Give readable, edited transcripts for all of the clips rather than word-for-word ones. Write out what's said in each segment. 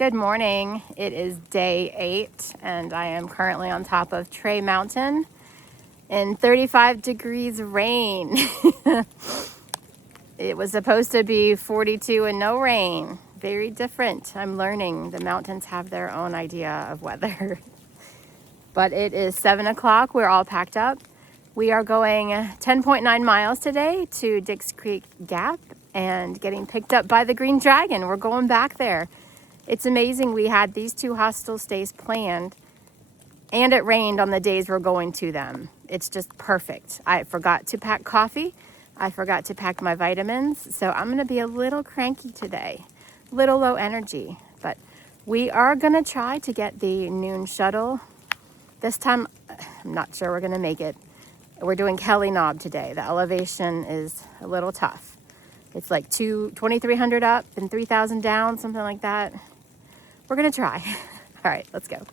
Good morning. It is day 8 and I am currently on top of Trey Mountain in 35 degrees rain. It was supposed to be 42 and no rain. Very different. I'm learning the mountains have their own idea of weather. But it is 7 o'clock. We're all packed up. We are going 10.9 miles today to Dix Creek Gap and getting picked up by the Green Dragon. We're going back there. It's amazing. We had these 2 hostel stays planned and it rained on the days we're going to them. It's just perfect. I forgot to pack coffee. I forgot to pack my vitamins. So I'm going to be a little cranky today, little low energy, but we are going to try to get the noon shuttle. This time, I'm not sure we're going to make it. We're doing Kelly Knob today. The elevation is a little tough. It's like 2,300 up and 3,000 down, something like that. We're gonna try. All right, let's go.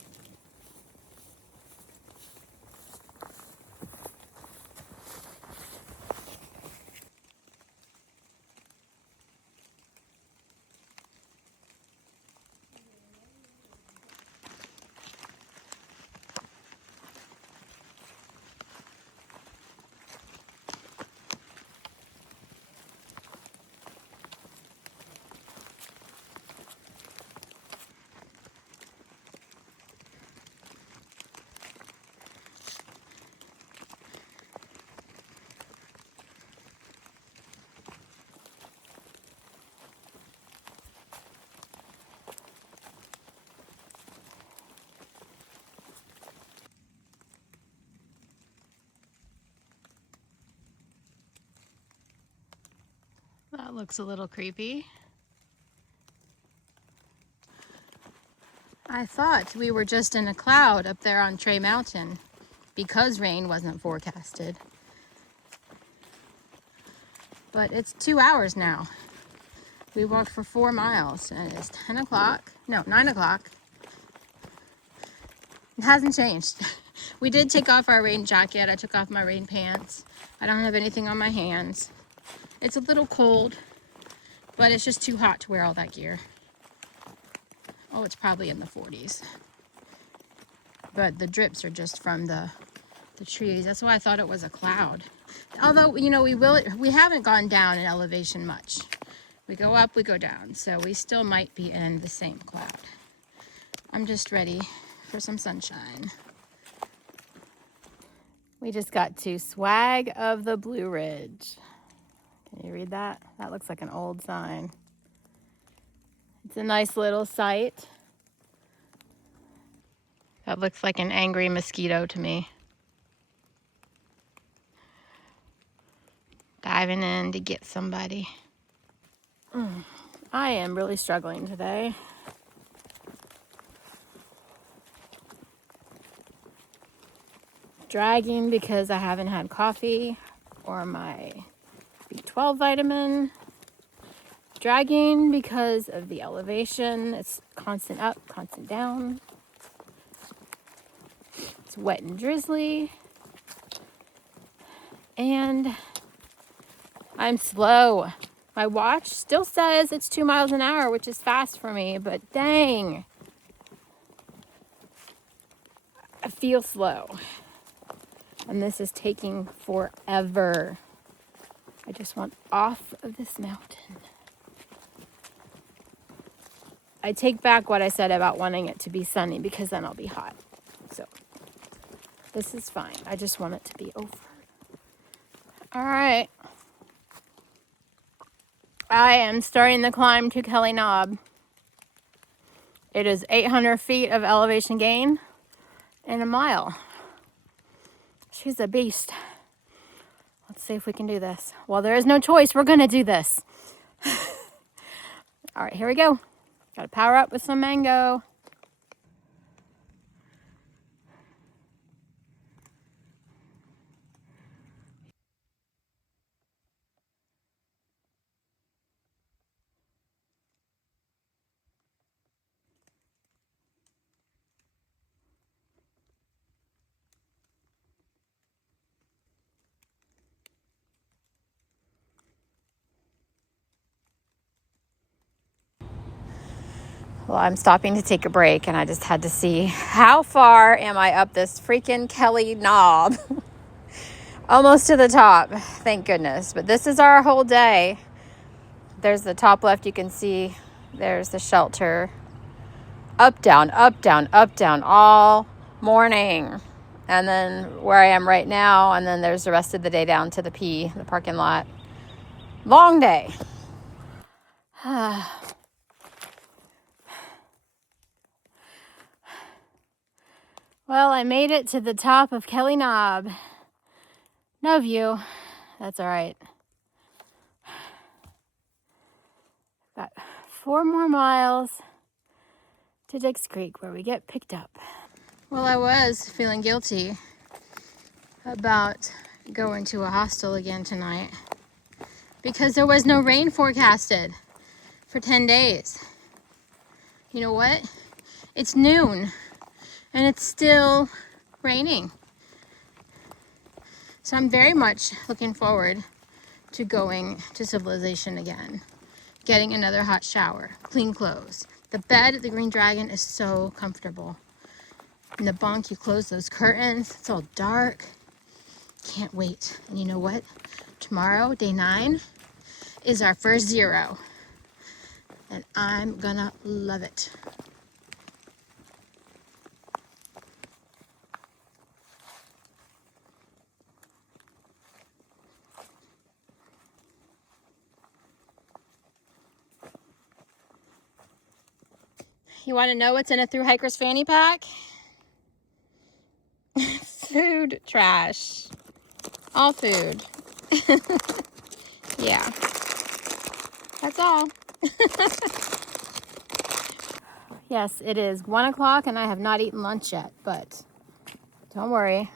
That looks a little creepy. I thought we were just in a cloud up there on Trey Mountain because rain wasn't forecasted. But it's 2 hours now. We walked for 4 miles and it's 10 o'clock. No, 9 o'clock. It hasn't changed. We did take off our rain jacket. I took off my rain pants. I don't have anything on my hands. It's a little cold, but it's just too hot to wear all that gear. Oh, it's probably in the 40s. But the drips are just from the trees. That's why I thought it was a cloud. Although, you know, we haven't gone down in elevation much. We go up, we go down. So we still might be in the same cloud. I'm just ready for some sunshine. We just got to Swag of the Blue Ridge. Can you read that? That looks like an old sign. It's a nice little site. That looks like an angry mosquito to me. Diving in to get somebody. I am really struggling today. Dragging because I haven't had coffee or my B12 vitamin. Dragging because of the elevation. It's constant up, constant down. It's wet and drizzly. And I'm slow. My watch still says it's 2 miles an hour, which is fast for me, but dang. I feel slow. And this is taking forever. I just want off of this mountain. I take back what I said about wanting it to be sunny because then I'll be hot. So this is fine. I just want it to be over. All right. I am starting the climb to Kelly Knob. It is 800 feet of elevation gain in a mile. She's a beast. Let's see if we can do this. Well, there is no choice. We're going to do this. All right, here we go. Got to power up with some mango. Well, I'm stopping to take a break, and I just had to see how far am I up this freaking Kelly knob. Almost to the top, thank goodness. But this is our whole day. There's the top left, you can see. There's the shelter. Up, down, up, down, up, down, all morning. And then where I am right now, and then there's the rest of the day down to the the parking lot. Long day. Well, I made it to the top of Kelly Knob. No view. That's all right. Got 4 more miles to Dix Creek where we get picked up. Well, I was feeling guilty about going to a hostel again tonight because there was no rain forecasted for 10 days. You know what? It's noon and it's still raining. So I'm very much looking forward to going to civilization again, getting another hot shower, clean clothes. The bed at the Green Dragon is so comfortable. In the bunk, you close those curtains. It's all dark. Can't wait. And you know what? Tomorrow, day 9, is our first 0. And I'm gonna love it. You want to know what's in a Thru-hiker's fanny pack? Food trash. All food. Yeah. That's all. Yes, it is 1 o'clock and I have not eaten lunch yet, but don't worry,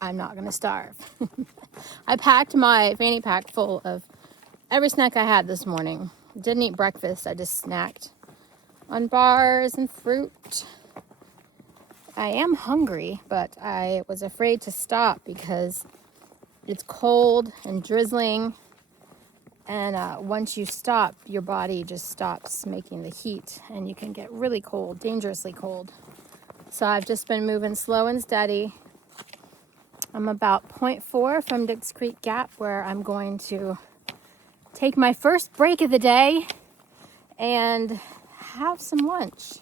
I'm not going to starve. I packed my fanny pack full of every snack I had this morning. Didn't eat breakfast, I just snacked on bars and fruit. I am hungry, but I was afraid to stop because it's cold and drizzling. And once you stop, your body just stops making the heat and you can get really cold, dangerously cold. So I've just been moving slow and steady. I'm about 0.4 from Dix Creek Gap where I'm going to take my first break of the day and have some lunch.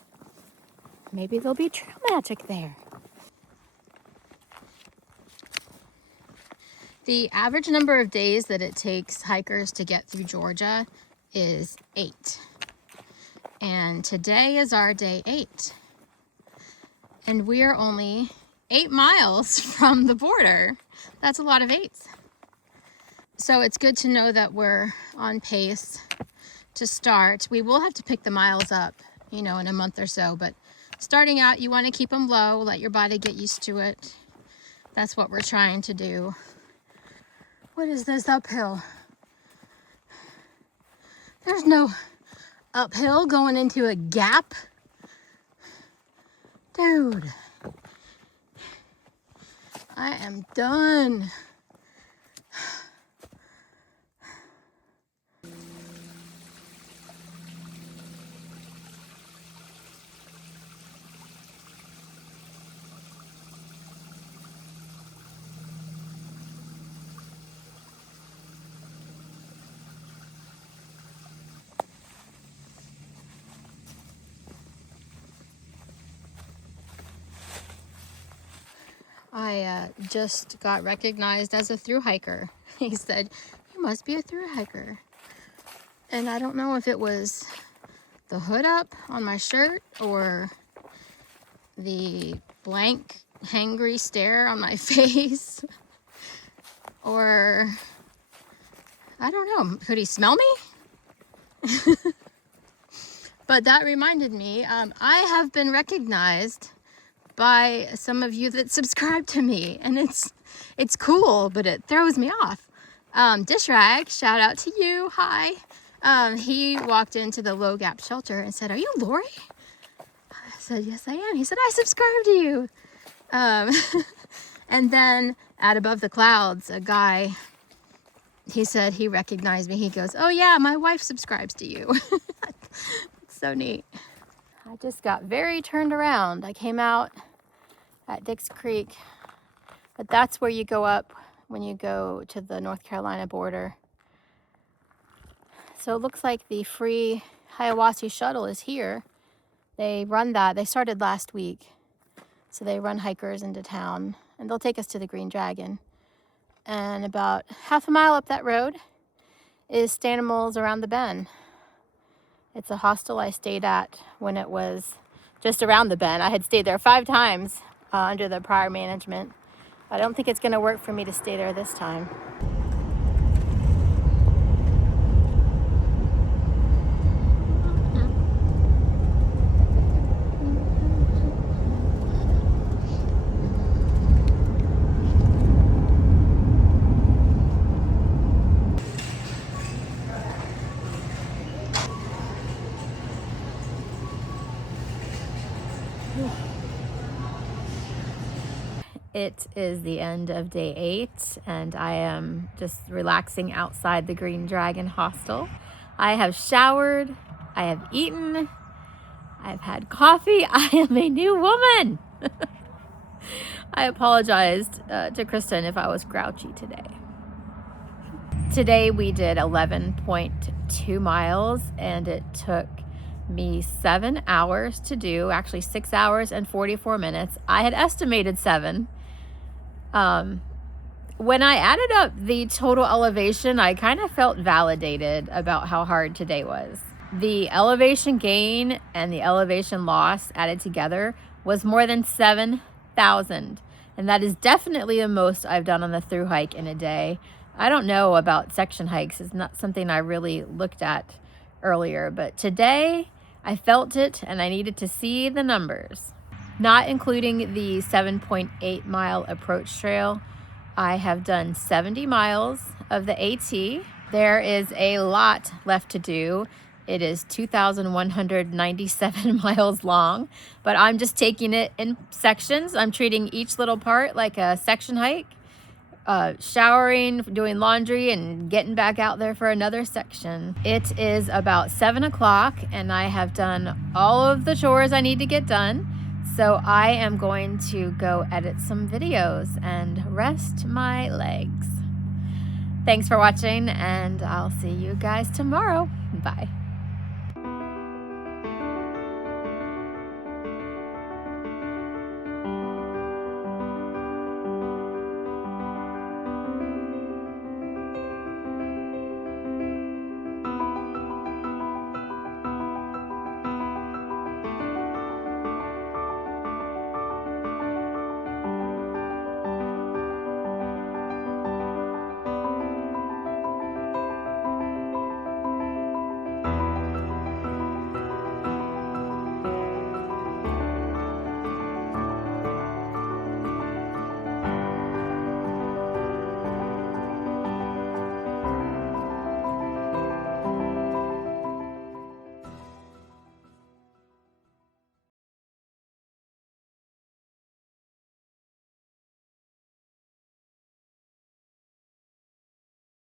Maybe there'll be trail magic there. The average number of days that it takes hikers to get through Georgia is 8. And today is our day 8. And we are only 8 miles from the border. That's a lot of 8s. So it's good to know that we're on pace to start. We will have to pick the miles up, in a month or so, but starting out, you want to keep them low, let your body get used to it. That's what we're trying to do. What is this uphill? There's no uphill going into a gap. Dude, I am done. I just got recognized as a thru-hiker. He said, "You must be a thru-hiker." And I don't know if it was the hood up on my shirt or the blank, hangry stare on my face, or I don't know. Could he smell me? But that reminded me, I have been recognized by some of you that subscribe to me, and it's cool, but it throws me off. Dish Rag, shout out to you. Hi. He walked into the Low Gap shelter and said, "Are you Lori?" I said, "Yes, I am." He said, "I subscribe to you." And then at Above the Clouds, a guy, he said he recognized me. He goes, "Oh yeah, my wife subscribes to you." It's so neat. I just got very turned around. I came out at Dix Creek, but that's where you go up when you go to the North Carolina border. So it looks like the free Hiawassee shuttle is here. They run that. They started last week. So they run hikers into town, and they'll take us to the Green Dragon. And about half a mile up that road is Stanimals Around the Bend. It's a hostel I stayed at when it was just around the bend. I had stayed there 5 times under the prior management. I don't think it's going to work for me to stay there this time. It is the end of day 8, and I am just relaxing outside the Green Dragon hostel. I have showered, I have eaten, I've had coffee. I am a new woman. I apologized to Kristen if I was grouchy today. Today we did 11.2 miles, and it took me 7 hours to do, actually 6 hours and 44 minutes. I had estimated 7. When I added up the total elevation, I kind of felt validated about how hard today was. The elevation gain and the elevation loss added together was more than 7,000. And that is definitely the most I've done on the through hike in a day. I don't know about section hikes. It's not something I really looked at earlier, but today I felt it and I needed to see the numbers. Not including the 7.8 mile approach trail, I have done 70 miles of the AT. There is a lot left to do. It is 2,197 miles long, but I'm just taking it in sections. I'm treating each little part like a section hike, showering, doing laundry, and getting back out there for another section. It is about 7 o'clock, and I have done all of the chores I need to get done. So I am going to go edit some videos and rest my legs. Thanks for watching, and I'll see you guys tomorrow. Bye.